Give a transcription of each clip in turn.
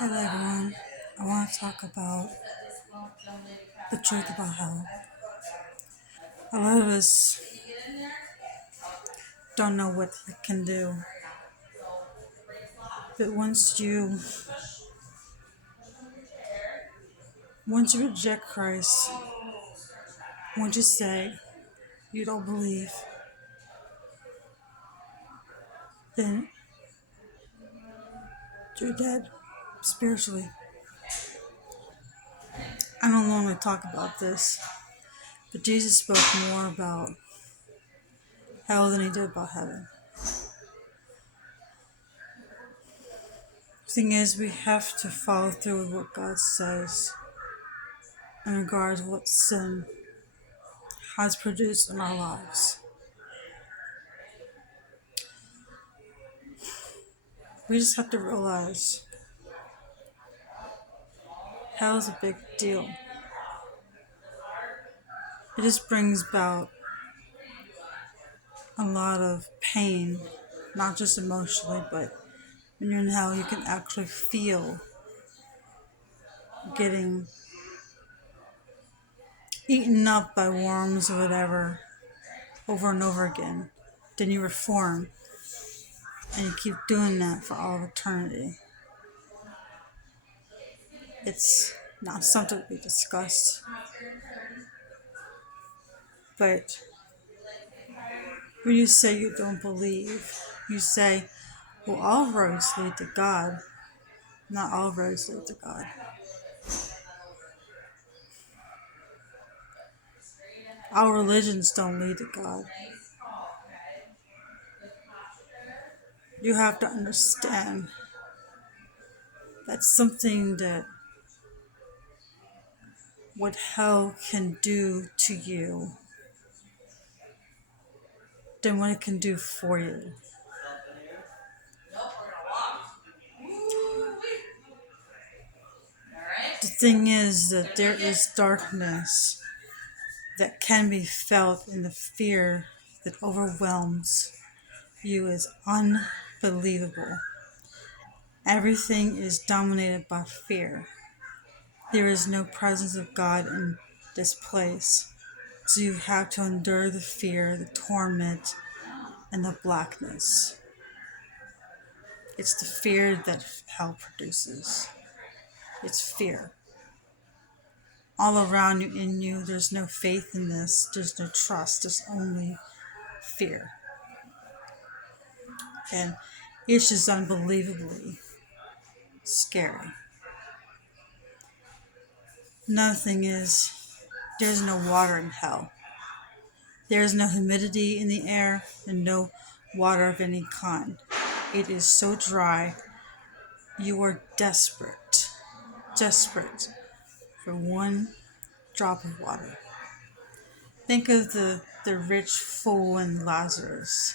Hello everyone. I want to talk about the truth about hell. A lot of us don't know what it can do, but once you reject Christ, once you say you don't believe, then you're dead spiritually. I don't normally talk about this, but Jesus spoke more about hell than he did about heaven. The thing is, we have to follow through with what God says in regards to what sin has produced in our lives. We just have to realize hell is a big deal. It just brings about a lot of pain, not just emotionally, but when you're in hell, you can actually feel getting eaten up by worms or whatever over and over again. Then you reform, and you keep doing that for all of eternity. It's not something to be discussed, but when you say you don't believe, you say, well, all roads lead to God. Not all roads lead to God. All religions don't lead to God. You have to understand that's something that what hell can do to you than what it can do for you. The thing is that there is darkness that can be felt, and the fear that overwhelms you is unbelievable. Everything is dominated by fear. There is no presence of God in this place. So you have to endure the fear, the torment, and the blackness. It's the fear that hell produces. It's fear. All around you, in you, there's no faith in this. There's no trust. There's only fear. And it's just unbelievably scary. Another thing is, there's no water in hell. There is no humidity in the air and no water of any kind. It is so dry, you are desperate for one drop of water. Think of the rich fool in Lazarus.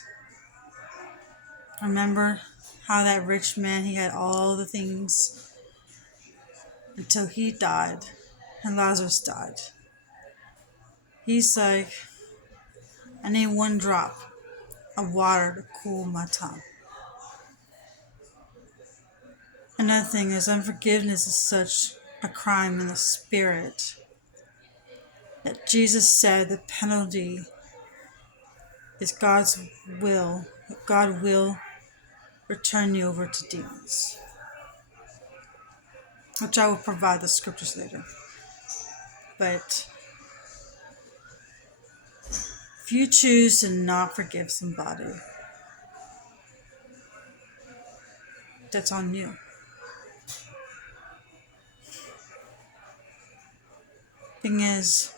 Remember how that rich man, he had all the things until he died and Lazarus died. He's like, I need one drop of water to cool my tongue. Another thing is, unforgiveness is such a crime in the spirit that Jesus said the penalty is God's will. God will return you over to demons, which I will provide the scriptures later. But if you choose to not forgive somebody, that's on you. Thing is,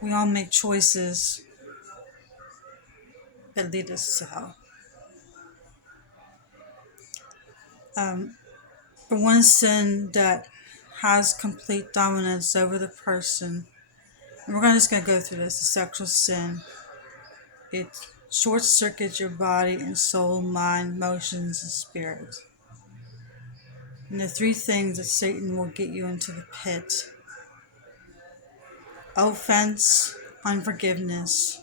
we all make choices that lead us to hell. The one sin that has complete dominance over the person, and we're just going to go through this, the sexual sin. It short circuits your body and soul, mind, emotions, and spirit. And the three things that Satan will get you into the pit: offense, unforgiveness,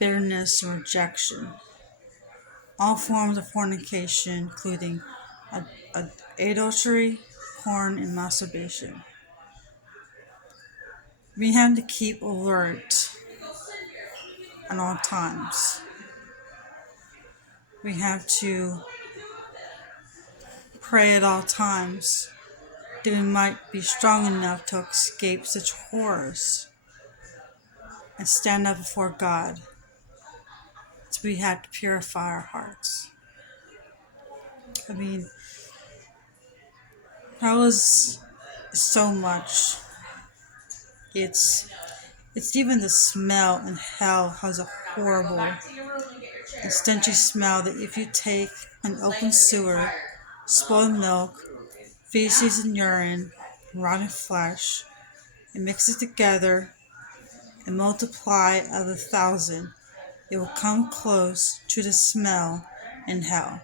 bitterness, and rejection. all forms of fornication, including adultery, porn, and masturbation. We have to keep alert at all times. We have to pray at all times that we might be strong enough to escape such horrors and stand up before God. So we have to purify our hearts. I mean, hell is so much. It's even the smell in hell has a horrible and stenchy smell that if you take an open sewer, spoiled milk, feces and urine, rotten flesh, and mix it together and multiply of 1,000, it will come close to the smell in hell.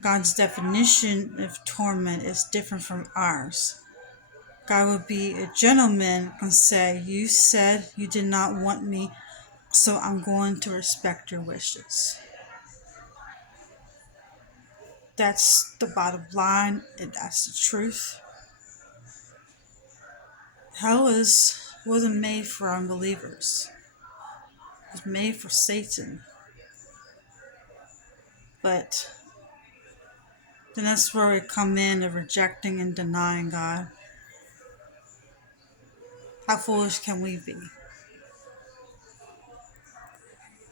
God's definition of torment is different from ours. God would be a gentleman and say, "You said you did not want me, so I'm going to respect your wishes." That's the bottom line, and that's the truth. Wasn't made for unbelievers. It was made for Satan. But then that's where we come in of rejecting and denying God. How foolish can we be?